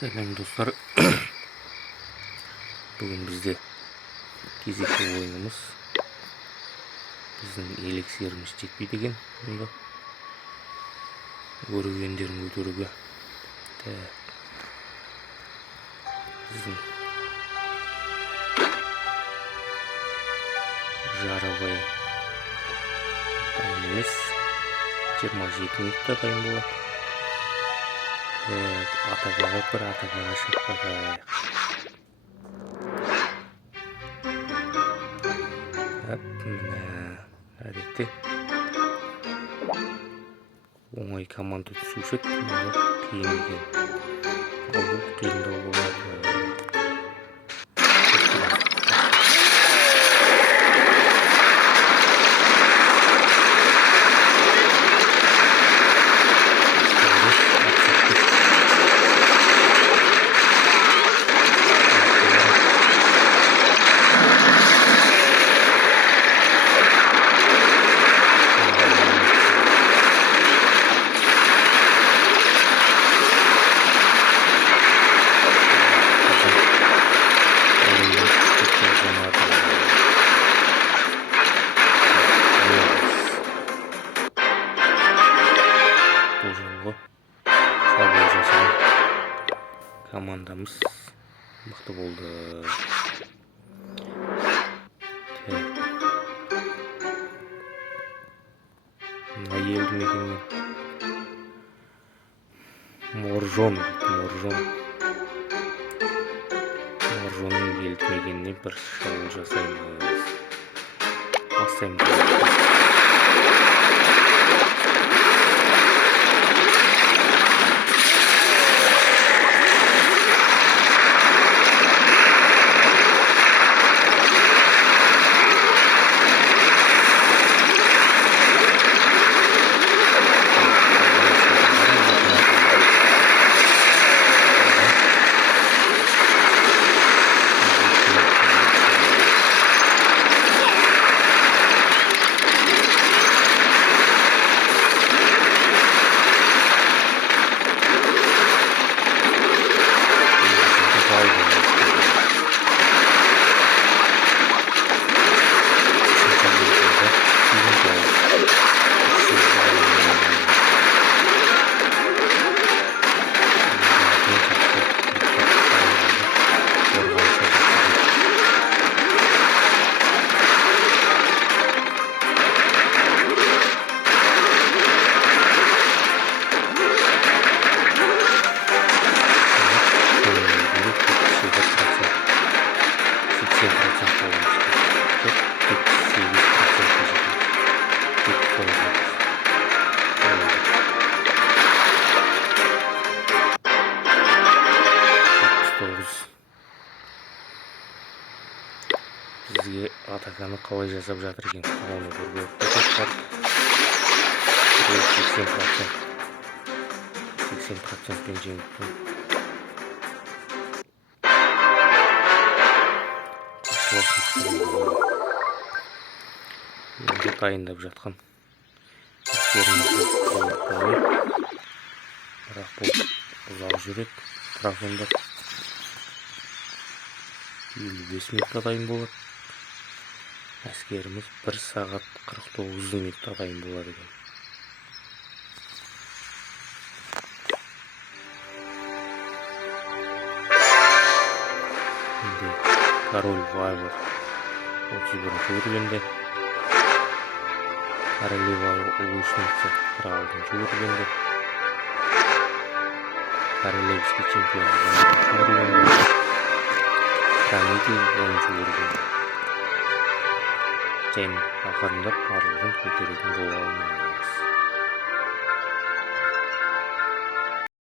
Selam dostlar. Bugün bizde кезекті ойынымыз. Біздің эликсиріміз жетпейді екен. Мұнда көргендерін көтеруге. Біздің жарабай дайын емес. 27 минутта дайын болады. Атакаға бір атакаға шығып міне әдетте оңай команда түсуші қиын екен. Ал бұл қиындау болады. Командамыз мықты болды. Мына елді мекеннен Моржонның елді мекеніне бір шабуыл жасаймыз. Бастаймыз. Бізге атаканы қалай жасап жатыр екен, оны көріп кетіп 80%-пен жеңіппін. Енді дайындап жатқан әскерімізді бірақ бұл ұзақ жүреді. Трафонда 55 минутта дайын болады. Әскеріміз 1 сағат 49 минутта дайын болады екен. Енді король Вайвар 31 уровенде, королева улучшница 46 уровенде, королевский чемпион 12 уровенде, хранитель 10 уровенде. Және ақырындап барлығын көтеретін бола алмайды.